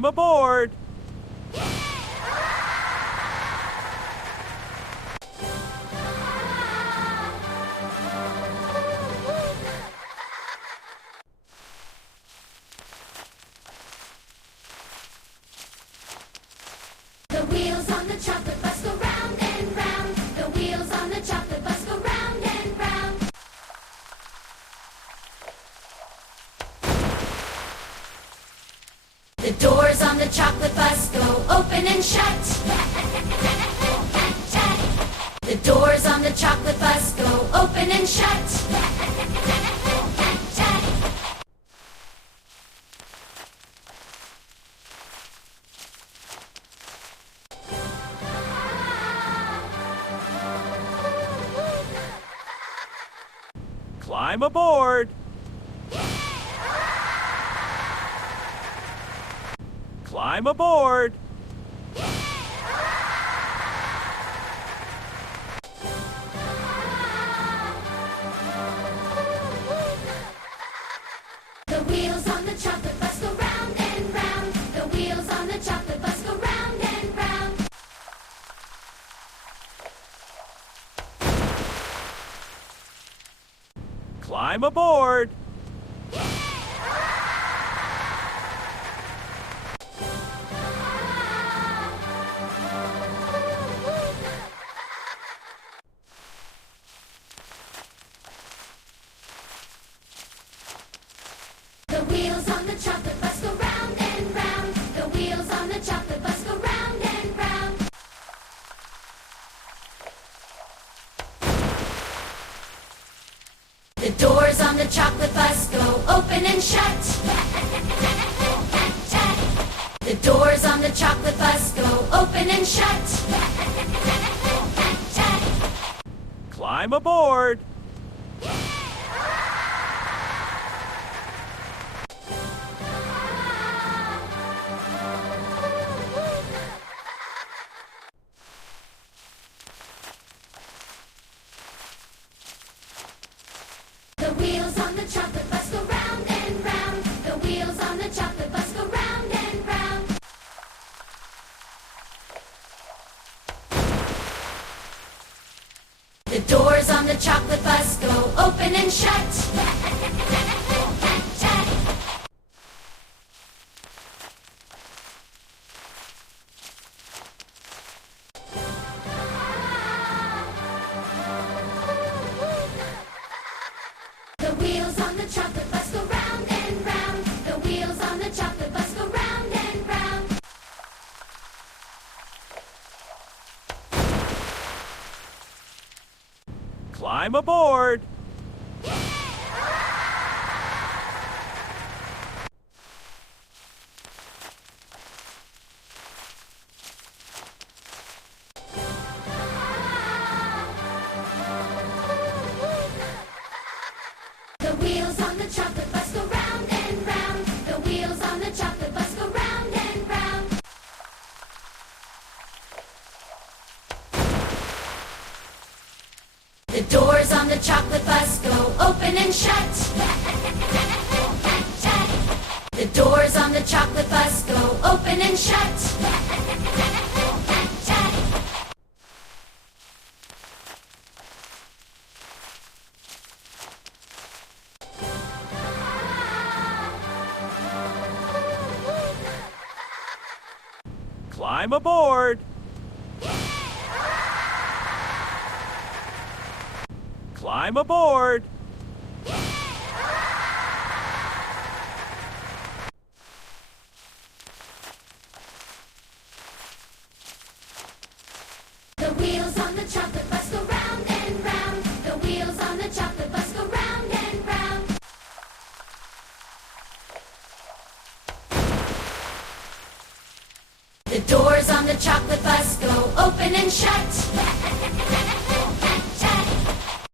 Climb aboard! The wheels on the chocolate bus go round and round. The wheels on the chocolate bus go round and round. The doors on the chocolate bus go open and shut. The doors on the chocolate bus go open and shut. Climb aboard! Climb aboard! The wheels on the chocolate bus go round and round. The wheels on the chocolate bus go round and round. Climb aboard! The wheels on the chocolate bus go round and round. The wheels on the chocolate bus go round and round. The doors on the chocolate bus go open and shut. The doors on the chocolate bus go open and shut. Climb aboard! The wheels on the chocolate bus go round and round. The wheels on the chocolate bus go round and round. The doors on the chocolate bus go open and shut. The wheels on the chocolate bus go round and round. The wheels on the chocolate bus go round and round. Climb aboard! The wheels on the chocolate bus go round and round. The wheels on the chocolate bus go round and round. The doors on the chocolate bus go open and shut. The doors on the chocolate bus go open and shut. Climb aboard! Climb aboard! The wheels on the chocolate bus go round and round. The wheels on the chocolate bus go round and round. The doors on the chocolate bus go open and shut.